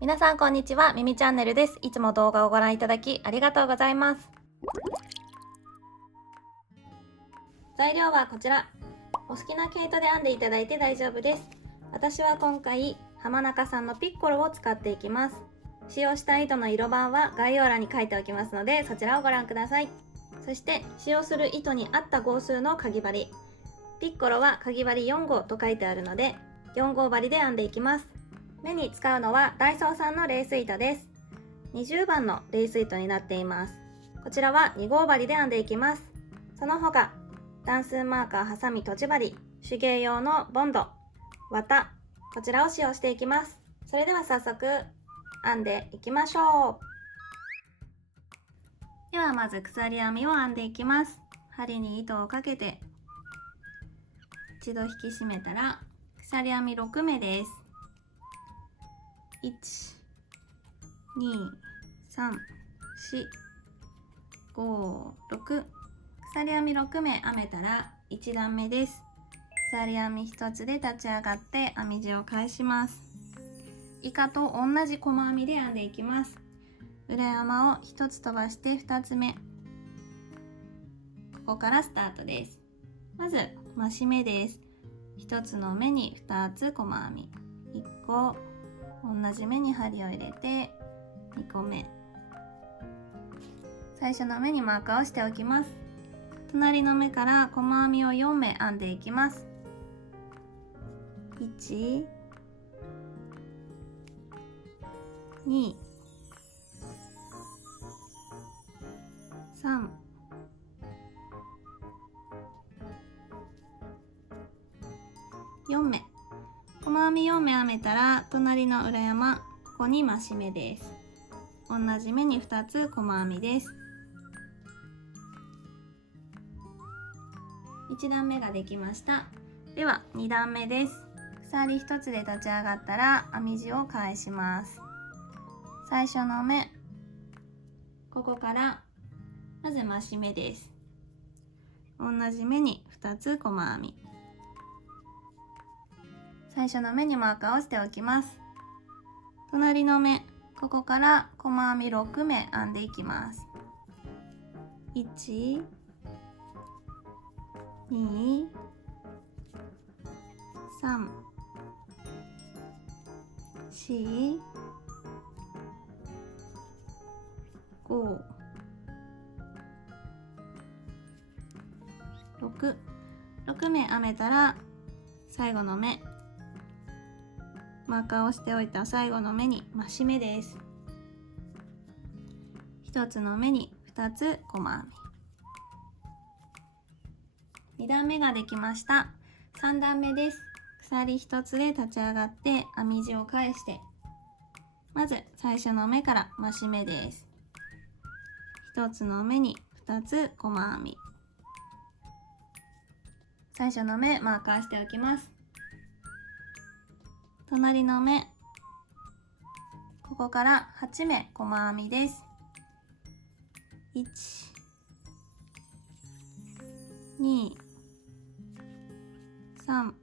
皆さんこんにちは、ミミチャンネルです。いつも動画をご覧いただきありがとうございます。材料はこちら。お好きな毛糸で編んでいただいて大丈夫です。私は今回浜中さんのピッコロを使っていきます。使用した糸の色番は概要欄に書いておきますので、そちらをご覧ください。そして使用する糸に合った号数のかぎ針。ピッコロはかぎ針4号と書いてあるので、4号針で編んでいきます。目に使うのはダイソーさんのレース糸です。20番のレース糸になっています。こちらは2号針で編んでいきます。その他、段数マーカー、ハサミ、とじ針、手芸用のボンド、綿、こちらを使用していきます。それでは早速編んでいきましょう。ではまず鎖編みを編んでいきます。針に糸をかけて一度引き締めたら鎖編み6目です。1、2、3、4、5、6、鎖編み6目編めたら1段目です。鎖編み1つで立ち上がって編み地を返します。イカと同じ細編みで編んでいきます。裏山を1つ飛ばして2つ目、ここからスタートです。まず増し目です。1つの目に2つ細編み、1個同じ目に針を入れて2個目、最初の目にマーカーをしておきます。隣の目から細編みを4目編んでいきます。1、2、3、4目、細編み4目編めたら隣の裏山、ここに増し目です。同じ目に2つ細編みです。1段目ができました。では2段目です。鎖1つで立ち上がったら編み地を返します。最初の目、ここからまず増し目です。同じ目に2つ細編み、最初の目にマーカーをしておきます。隣の目、ここから細編み6目編んでいきます。1、2、3、4、5、6目編めたら最後の目、マーカーをしておいた最後の目に増し目です。1つの目に2つ細編み、2段目ができました。3段目です。鎖1つで立ち上がって編み地を返して、まず最初の目から増し目です。1つの目に2つ細編み、最初の目マーカーしておきます。隣の目、ここから8目細編みです。1、2、3、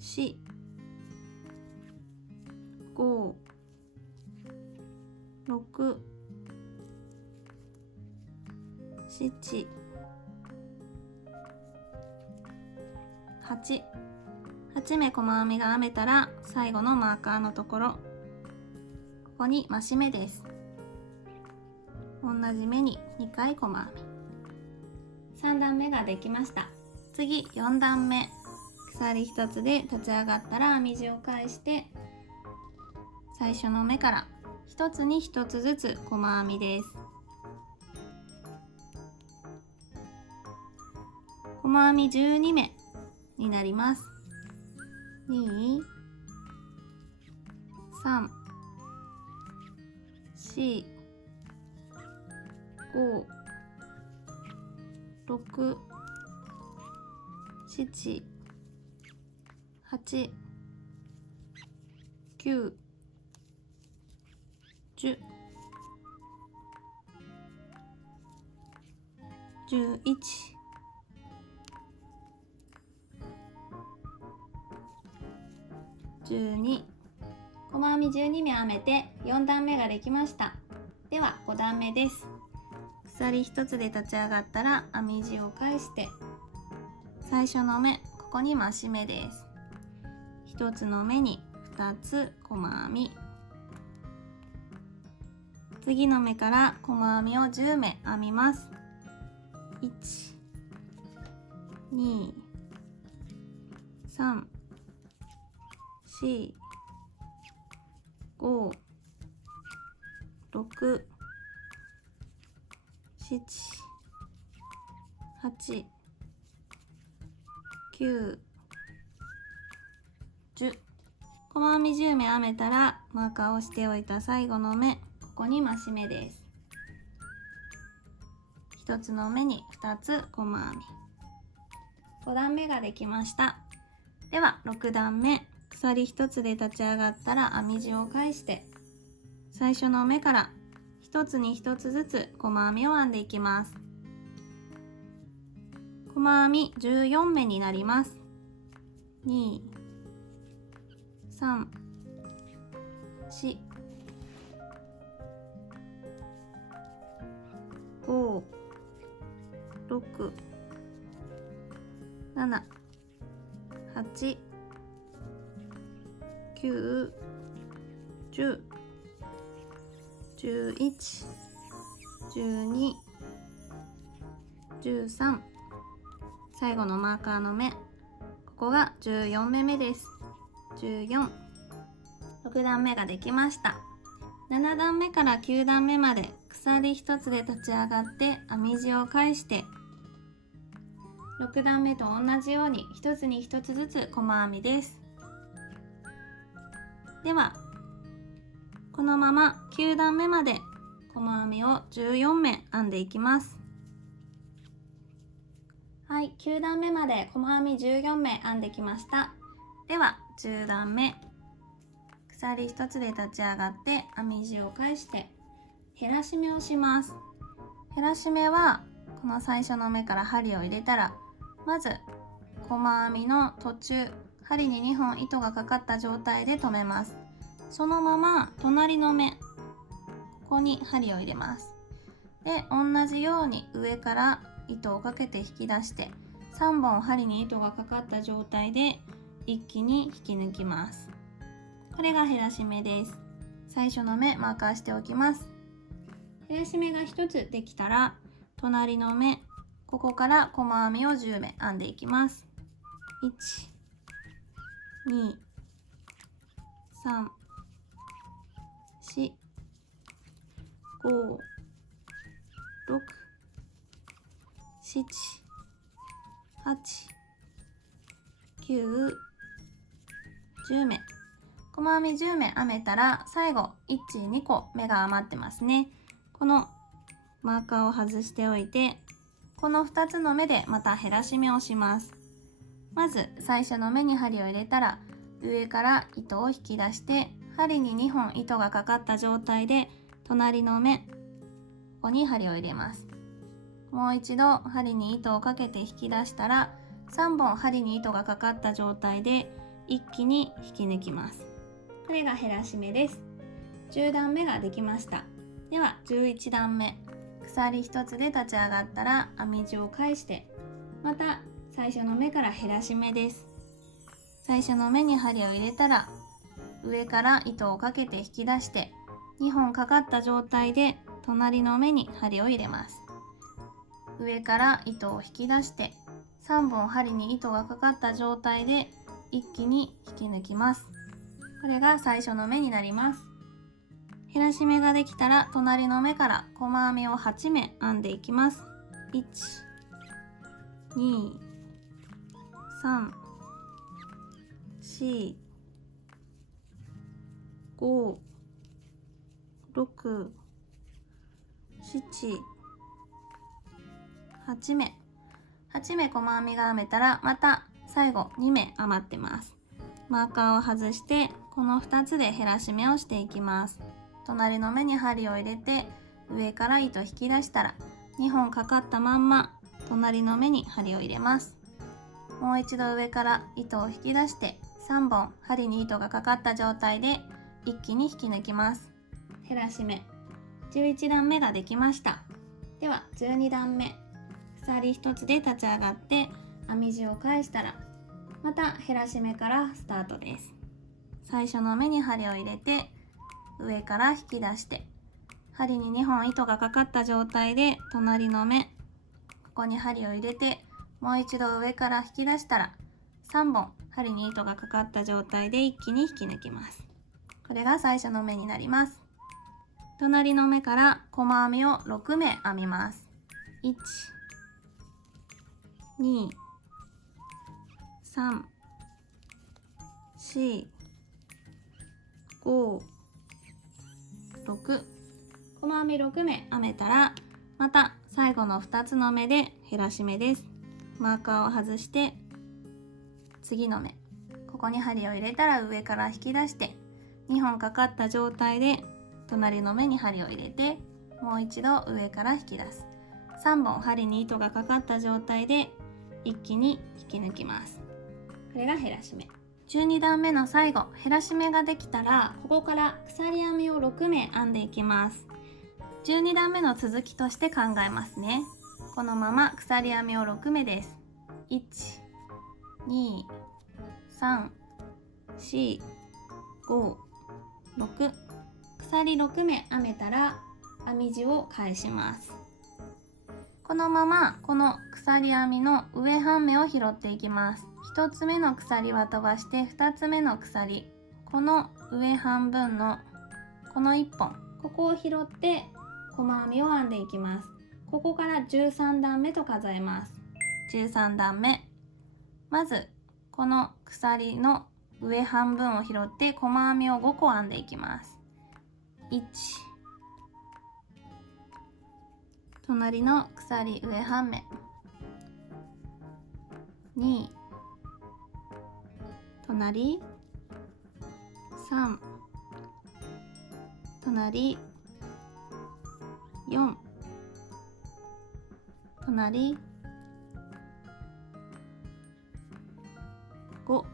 4、5、6、7、8目細編みが編めたら最後のマーカーのところ、ここに増し目です。同じ目に2回細編み、3段目ができました。次4段目、鎖1つで立ち上がったら編み地を返して、最初の目から1つに1つずつ細編みです。細編み12目になります。2、3、4、5、6、7、8、9、10、11、12、細細編み12目編めて4段目ができました。では5段目です。鎖1つで立ち上がったら編み地を返して最初の目、ここに増し目です。1つの目に2つ細編み、次の目から細編みを10目編みます。1、2、3、4、5、6、7、8、9、10。細編み10目編めたらマーカーをしておいた最後の目、ここに増し目です。1つの目に2つ細編み。5段目ができました。では6段目、鎖1つで立ち上がったら編み地を返して最初の目から1つに1つずつ細編みを編んでいきます。細編み14目になります。2、3、4、5、6、7、8、9、10、11、12、13、最後のマーカーの目、ここが14目目です。14、6段目ができました。7段目から9段目まで鎖1つで立ち上がって編み地を返して6段目と同じように1つに1つずつ細編みです。ではこのまま9段目まで細編みを14目編んでいきます。はい、9段目まで細編み14目編んできました。では10段目、鎖1つで立ち上がって編み地を返して減らし目をします。減らし目はこの最初の目から針を入れたら、まず細編みの途中、針に2本糸がかかった状態で留めます。そのまま隣の目、ここに針を入れます。で、同じように上から糸をかけて引き出して3本針に糸がかかった状態で一気に引き抜きます。これが減らし目です。最初の目マーカーしておきます。減らし目が1つできたら隣の目、ここから細編みを10目編んでいきます。1、2、3、4、5、6、7、8、9、10目。細編み10目編めたら最後1、2個目が余ってますね。このマーカーを外しておいて、この2つの目でまた減らし目をします。まず最初の目に針を入れたら上から糸を引き出して針に2本糸がかかった状態で隣の目、ここに針を入れます。もう一度針に糸をかけて引き出したら3本針に糸がかかった状態で一気に引き抜きます。これが減らし目です。10段目ができました。では11段目、鎖1つで立ち上がったら編み地を返してまた最初の目から減らし目です。最初の目に針を入れたら上から糸をかけて引き出して2本かかった状態で隣の目に針を入れます。上から糸を引き出して3本針に糸がかかった状態で一気に引き抜きます。これが最初の目になります。減らし目ができたら隣の目から細編みを8目編んでいきます。1、2、3、4、5、6、7、8目。8目細編みが編めたらまた最後2目余ってます。マーカーを外してこの2つで減らし目をしていきます。隣の目に針を入れて上から糸引き出したら2本かかったまんま隣の目に針を入れます。もう一度上から糸を引き出して3本針に糸がかかった状態で一気に引き抜きます。減らし目11段目ができました。では12段目、鎖1つで立ち上がって編み地を返したら、また減らし目からスタートです。最初の目に針を入れて上から引き出して、針に2本糸がかかった状態で隣の目、ここに針を入れてもう一度上から引き出したら、3本針に糸がかかった状態で一気に引き抜きます。これが最初の目になります。隣の目から細編みを6目編みます。1、2、3、4、5、6、細編み6目編めたら、また最後の2つの目で減らし目です。マーカーを外して次の目、ここに針を入れたら上から引き出して2本かかった状態で隣の目に針を入れてもう一度上から引き出す。3本針に糸がかかった状態で一気に引き抜きます。これが減らし目。12段目の最後、減らし目ができたらここから鎖編みを6目編んでいきます。12段目の続きとして考えますね。このまま鎖編みを6目です。1、2、3、4、5、6、鎖6目編めたら編み地を返します。このままこの鎖編みの上半目を拾っていきます。1つ目の鎖は飛ばして2つ目の鎖、この上半分のこの1本、ここを拾って細編みを編んでいきます。ここから13段目と数えます。13段目、まずこの鎖の上半分を拾って細編みを5個編んでいきます。1、隣の鎖上半目、2、隣、3、隣、4、隣、5、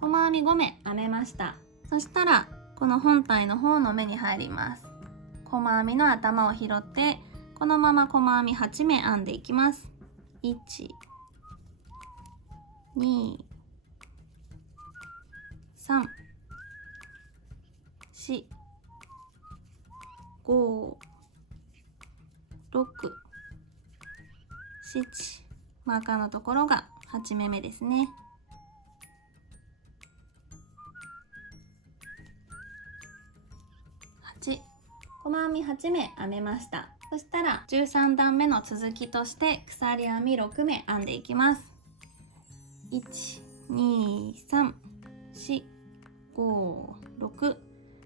細編み5目編めました。そしたらこの本体の方の目に入ります。細編みの頭を拾ってこのまま細編み8目編んでいきます。1、2、3、4、5、6、7、マーカーのところが8目目ですね。8、細編み8目編めました。そしたら13段目の続きとして鎖編み6目編んでいきます。1、2、3、4、5、6、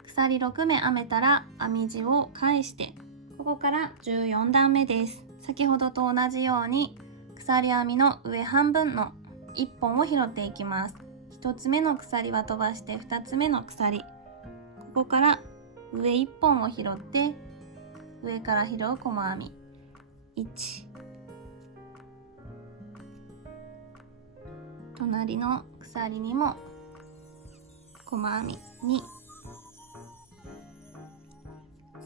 鎖6目編めたら編み地を返して、ここから14段目です。先ほどと同じように鎖編みの上半分の1本を拾っていきます。1つ目の鎖は飛ばして2つ目の鎖、ここから上1本を拾って上から拾う細編み1、隣の鎖にも細編み2、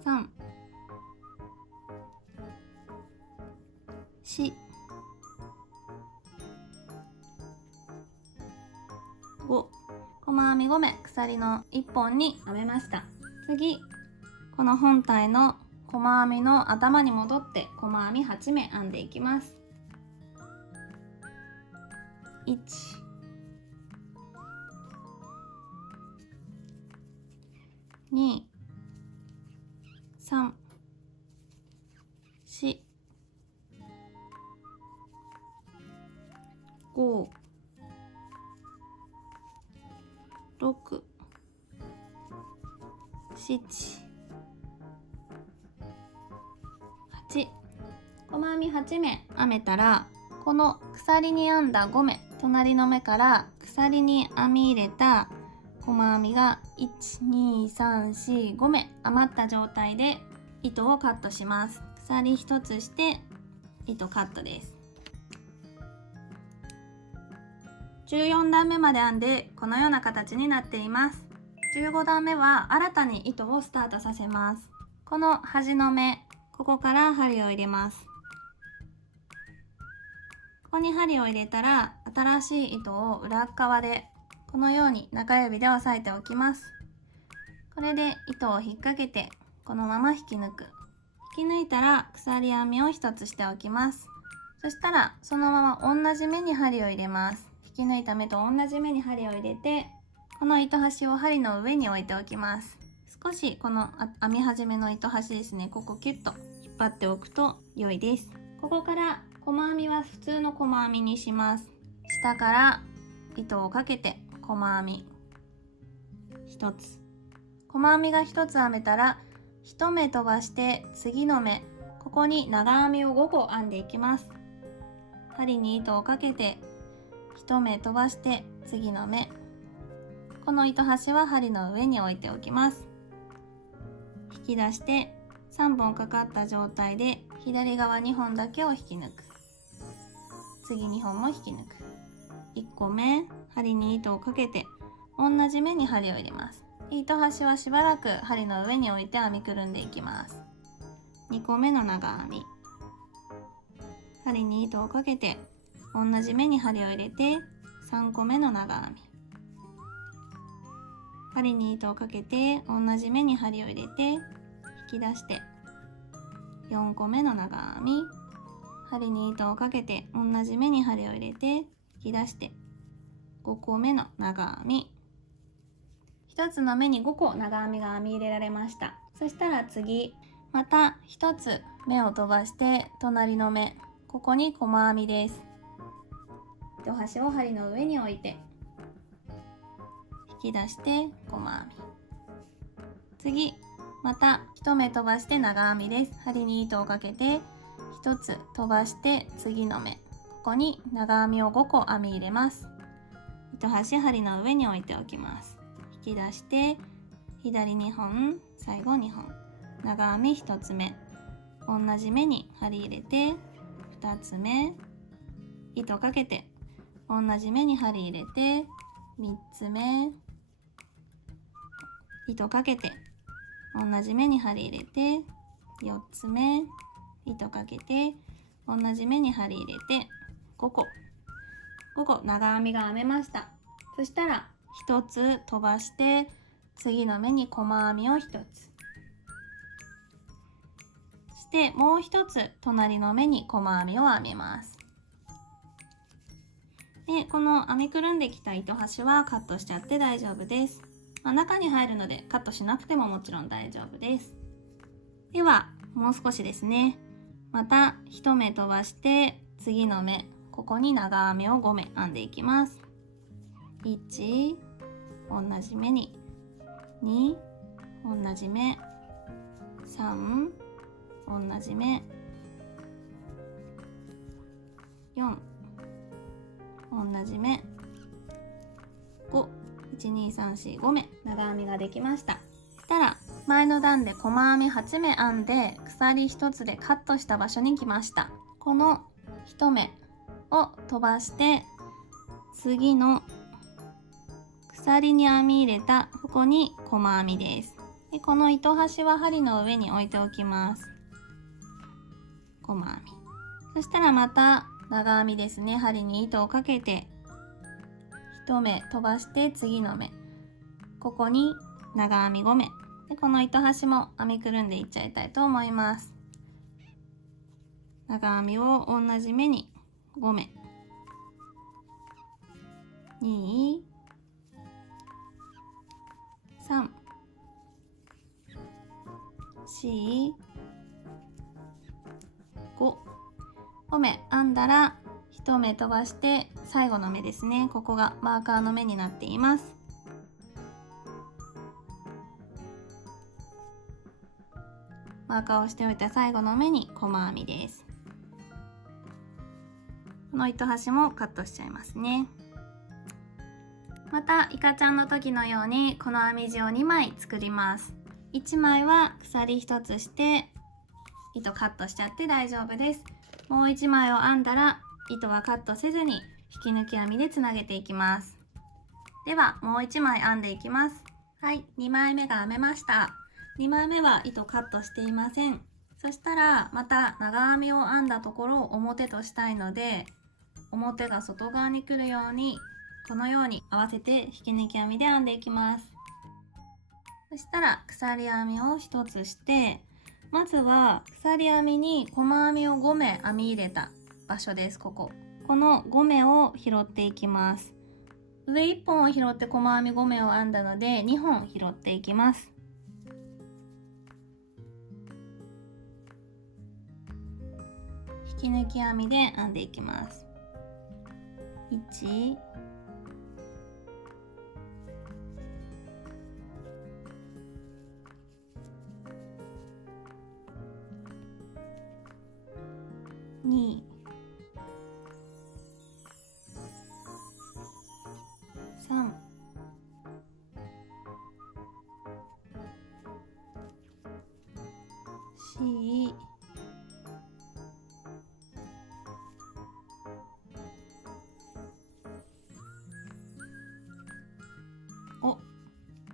3、4、5、細編み5目鎖の1本に編めました。次、この本体の細編みの頭に戻って細編み8目編んでいきます。1、2、3、4、5、6、7、8、細編み8目編めたら、この鎖に編んだ5目、隣の目から鎖に編み入れた細編みが1、2、3、4、5目余った状態で糸をカットします。鎖1つして糸カットです。14段目まで編んでこのような形になっています。15段目は新たに糸をスタートさせます。この端の目、ここから針を入れます。ここに針を入れたら、新しい糸を裏側でこのように中指で押さえておきます。これで糸を引っ掛けてこのまま引き抜く。引き抜いたら鎖編みを1つしておきます。そしたらそのまま同じ目に針を入れます。引き抜いた目と同じ目に針を入れて、この糸端を針の上に置いておきます。少しこの編み始めの糸端ですね、ここキュッと引っ張っておくと良いです。ここから細編みは普通の細編みにします。下から糸をかけて細編み1つ、細編みが1つ編めたら1目飛ばして次の目、ここに長編みを5個編んでいきます。針に糸をかけて1目飛ばして次の目、この糸端は針の上に置いておきます。引き出して3本かかった状態で左側2本だけを引き抜く。次2本も引き抜く。1個目、針に糸をかけて同じ目に針を入れます。糸端はしばらく針の上に置いて編みくるんでいきます。2個目の長編み、針に糸をかけて同じ目に針を入れて3個目の長編み、針に糸をかけて同じ目に針を入れて引き出して4個目の長編み、針に糸をかけて同じ目に針を入れて引き出して5個目の長編み。1つの目に5個長編みが編み入れられました。そしたら次、また1つ目を飛ばして隣の目、ここに細編みです。糸端を針の上に置いて引き出して細編み。次、また1目飛ばして長編みです。針に糸をかけて1つ飛ばして次の目、ここに長編みを5個編み入れます。糸端針の上に置いておきます。引き出して左2本、最後2本、長編み1つ目、同じ目に針入れて2つ目、糸かけて同じ目に針入れて3つ目、糸かけて同じ目に針入れて4つ目、糸かけて同じ目に針入れて5個長編みが編めました。そしたら1つ飛ばして次の目に細編みを1つしてもう1つ隣の目に細編みを編みます。でこの編みくるんできた糸端はカットしちゃって大丈夫です。中に入るのでカットしなくてももちろん大丈夫です。ではもう少しですね。また1目飛ばして次の目、ここに長編みを5目編んでいきます。1、同じ目に2、同じ目3、同じ目4、同じ目5、1、2、3、4、5目長編みができました。そしたら前の段で細編み8目編んで鎖1つでカットした場所に来ました。この1目を飛ばして次の鎖に編み入れたここに細編みです。でこの糸端は針の上に置いておきます。細編み。そしたらまた長編みですね。針に糸をかけて1目飛ばして次の目、ここに長編み5目でこの糸端も編みくるんでいっちゃいたいと思います。長編みを同じ目に5目、2、3、4、5目編んだら1目飛ばして最後の目ですね。ここがマーカーの目になっています。マーカーをしておいた最後の目に細編みです。この糸端もカットしちゃいますね。またイカちゃんの時のようにこの編み地を2枚作ります。1枚は鎖1つして糸カットしちゃって大丈夫です。もう1枚を編んだら糸はカットせずに引き抜き編みでつなげていきます。ではもう1枚編んでいきます。はい、2枚目が編めました。2枚目は糸カットしていません。そしたらまた長編みを編んだところを表としたいので、表が外側に来るようにこのように合わせて引き抜き編みで編んでいきます。そしたら鎖編みを1つして、まずは鎖編みに細編みを5目編み入れた場所です。この5目を拾っていきます。上1本を拾って細編み5目を編んだので2本拾っていきます。引き抜き編みで編んでいきます。1、2、3、4、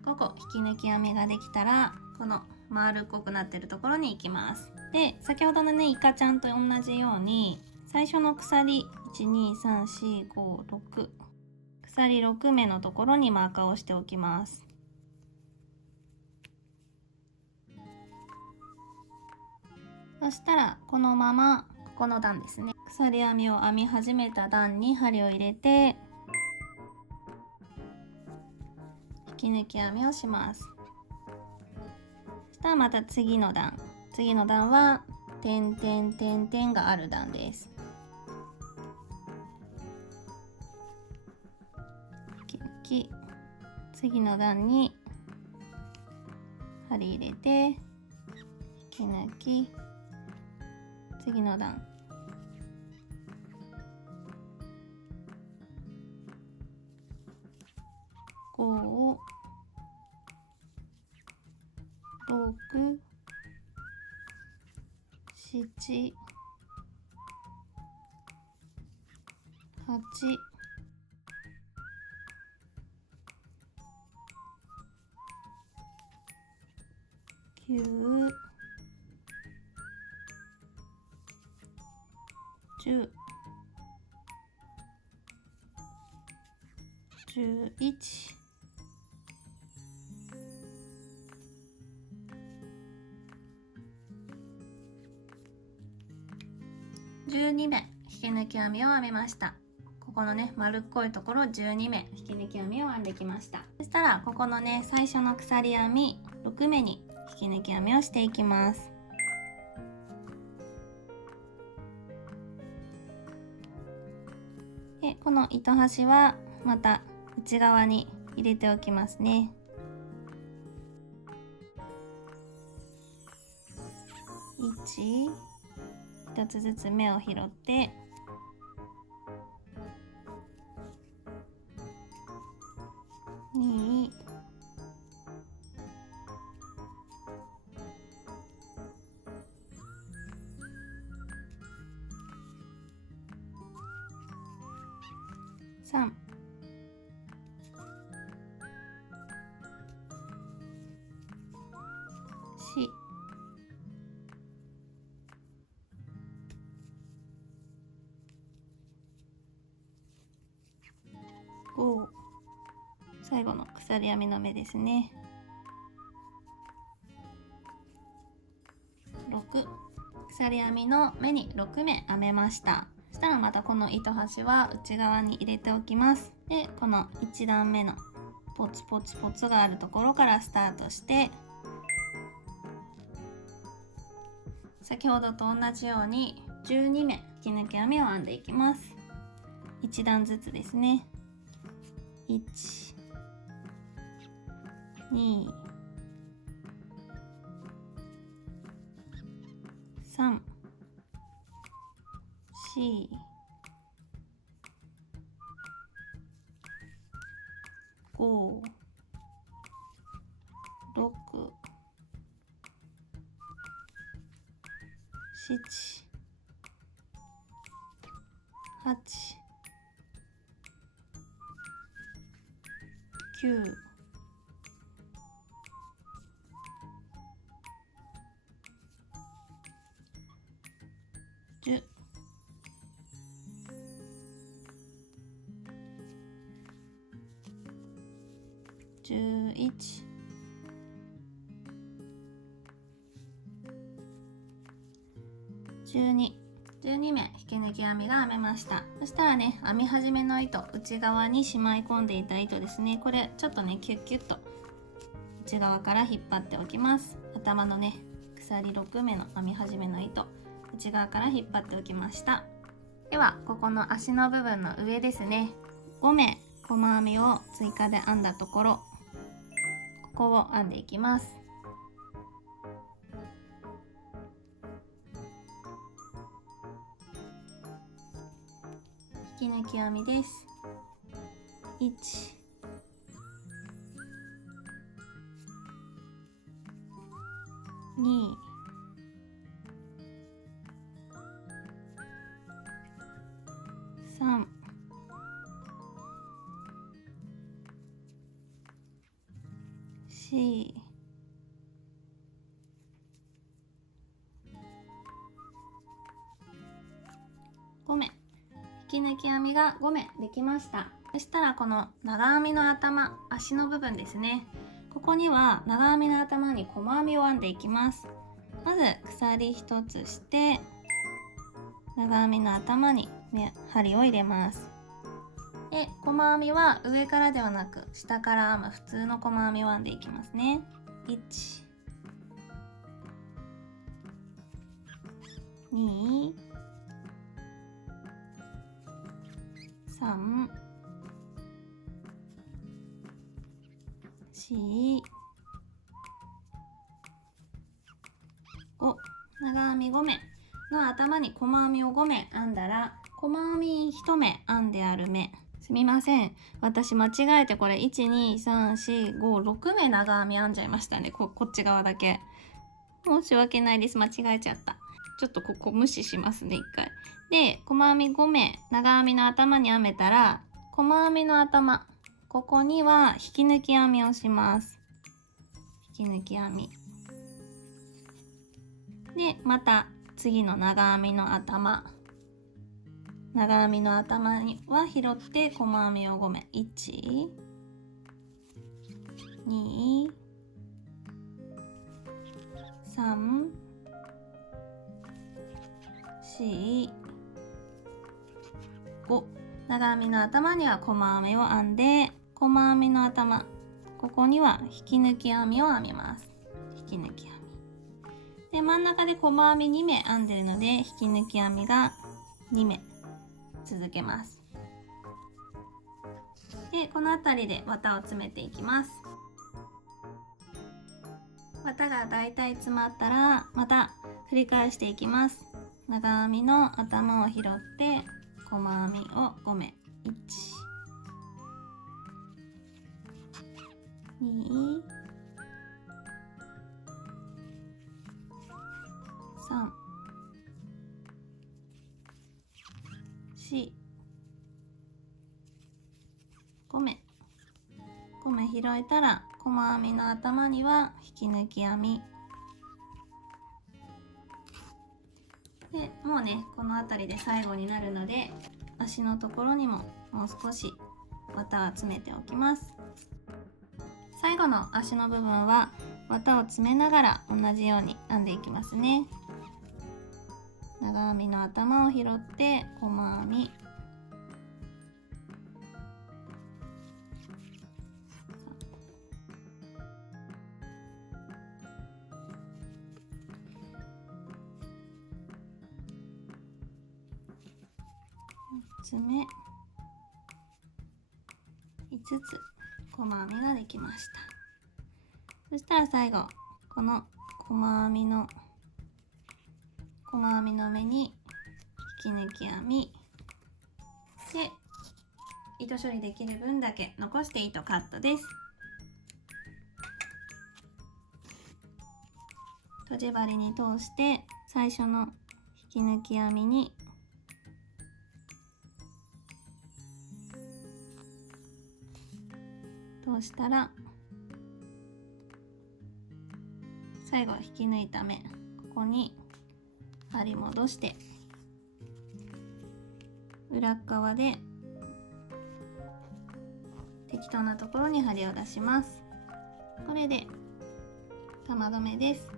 5個引き抜き編みができたら、この丸っこくなってるところに行きます。で、先ほどのねイカちゃんと同じように最初の鎖12345鎖6目のところにマーカーをしておきます。そしたらこのままここの段ですね、鎖編みを編み始めた段に針を入れて引き抜き編みをします。そしたらまた次の段は点々点々がある段です。次の段に針入れて引き抜き、次の段5、6、7、8、9、10、11、12目引き抜き編みを編みました。ここのね丸っこいところ12目引き抜き編みを編んできました。そしたらここのね最初の鎖編み6目に引き抜き編みをしていきます。でこの糸端はまた内側に入れておきますね。1つずつ目を拾って2、3、4、5、最後の鎖編みの目ですね。6、鎖編みの目に6目編めました。そしたらまたこの糸端は内側に入れておきます。でこの1段目のポツポツポツがあるところからスタートして、先ほどと同じように12目引き抜き編みを編んでいきます。1段ずつですね。1、2、3、4、5、6、7、8、9、11、12目引き抜き編みが編めました。そしたらね、編み始めの糸、内側にしまい込んでいた糸ですね、これちょっとねキュッキュッと内側から引っ張っておきます。頭のね鎖6目の編み始めの糸、内側から引っ張っておきました。ではここの足の部分の上ですね、5目細編みを追加で編んだところ、ここを編んでいきます。引き抜き編みです。1、2、3、4、5目引き抜き編みが5目できました。そしたらこの長編みの頭、足の部分ですね、ここには長編みの頭に細編みを編んでいきます。まず鎖1つして長編みの頭に針を入れます。で細編みは上からではなく下から編む普通の細編みを編んでいきますね。1、2、3、4、5、長編み5目の頭に細編みを5目編んだら、細編み1目編んである目、すみません、私間違えてこれ12345目長編み編んじゃいましたね。こっち側だけ申し訳ないです、間違えちゃった。ちょっとここ無視しますね、一回。で細編み5目長編みの頭に編めたら、細編みの頭、ここには引き抜き編みをします。引き抜き編みで、また次の長編みの頭、長編みの頭には拾って細編みを5目、1、2、3、4、5、長編みの頭には細編みを編んで、細編みの頭、ここには引き抜き編みを編みます。引き抜き編みで、真ん中で細編み2目編んでるので、引き抜き編みが2目続けます。でこの辺りで綿を詰めていきます。綿がだいたい詰まったらまた繰り返していきます。長編みの頭を拾って細編みを5目、1、2、3、4、5目拾えたら、細編みの頭には引き抜き編みで、もうねこの辺りで最後になるので、足のところにももう少し綿を詰めておきます。最後の足の部分は綿を詰めながら同じように編んでいきますね。長編みの頭を拾って細編み、4つ目、5つ細編みができました。そしたら最後この細編みの目に引き抜き編みで、糸処理できる分だけ残して糸カットです。とじ針に通して最初の引き抜き編みに通したら、最後引き抜いた目、ここに針戻して裏側で適当なところに針を出します。これで玉留めです。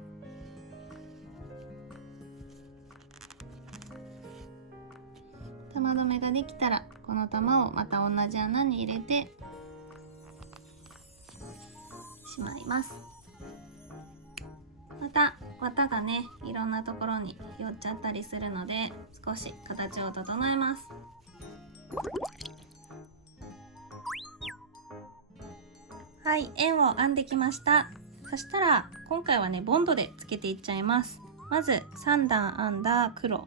玉留めができたら、この玉をまた同じ穴に入れてしまいます。また綿がね、いろんなところに寄っちゃったりするので、少し形を整えます。はい、円を編んできました。そしたら今回はね、ボンドでつけていっちゃいます。まず3段編んだ黒、こ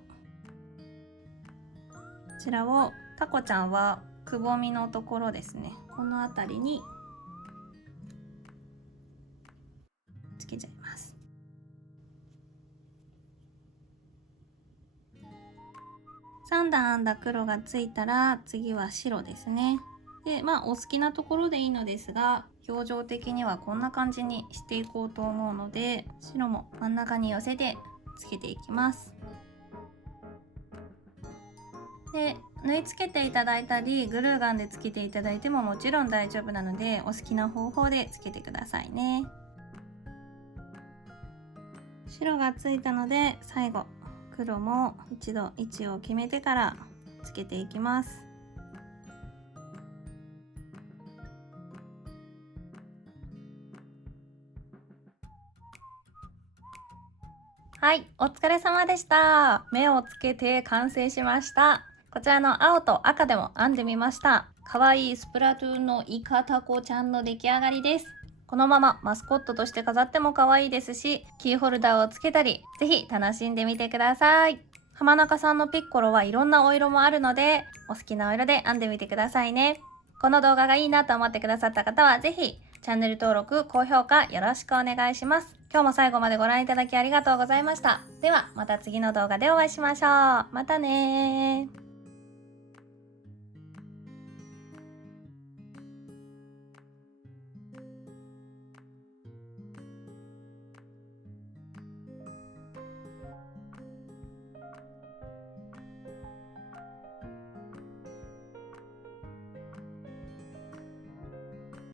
ちらをタコちゃんはくぼみのところですね、この辺りにつけちゃいます。3段編んだ黒がついたら、次は白ですね。で、お好きなところでいいのですが、表情的にはこんな感じにしていこうと思うので、白も真ん中に寄せてつけていきます。で、縫い付けていただいたり、グルーガンでつけていただいてももちろん大丈夫なので、お好きな方法でつけてくださいね。白がついたので、最後黒も一度位置を決めてからつけていきます。はい、お疲れ様でした。目をつけて完成しました。こちらの青と赤でも編んでみました。かわいいスプラトゥーンのイカタコちゃんの出来上がりです。このままマスコットとして飾っても可愛いですし、キーホルダーをつけたり、ぜひ楽しんでみてください。浜中さんのピッコロはいろんなお色もあるので、お好きなお色で編んでみてくださいね。この動画がいいなと思ってくださった方は、ぜひチャンネル登録、高評価よろしくお願いします。今日も最後までご覧いただきありがとうございました。ではまた次の動画でお会いしましょう。またねー。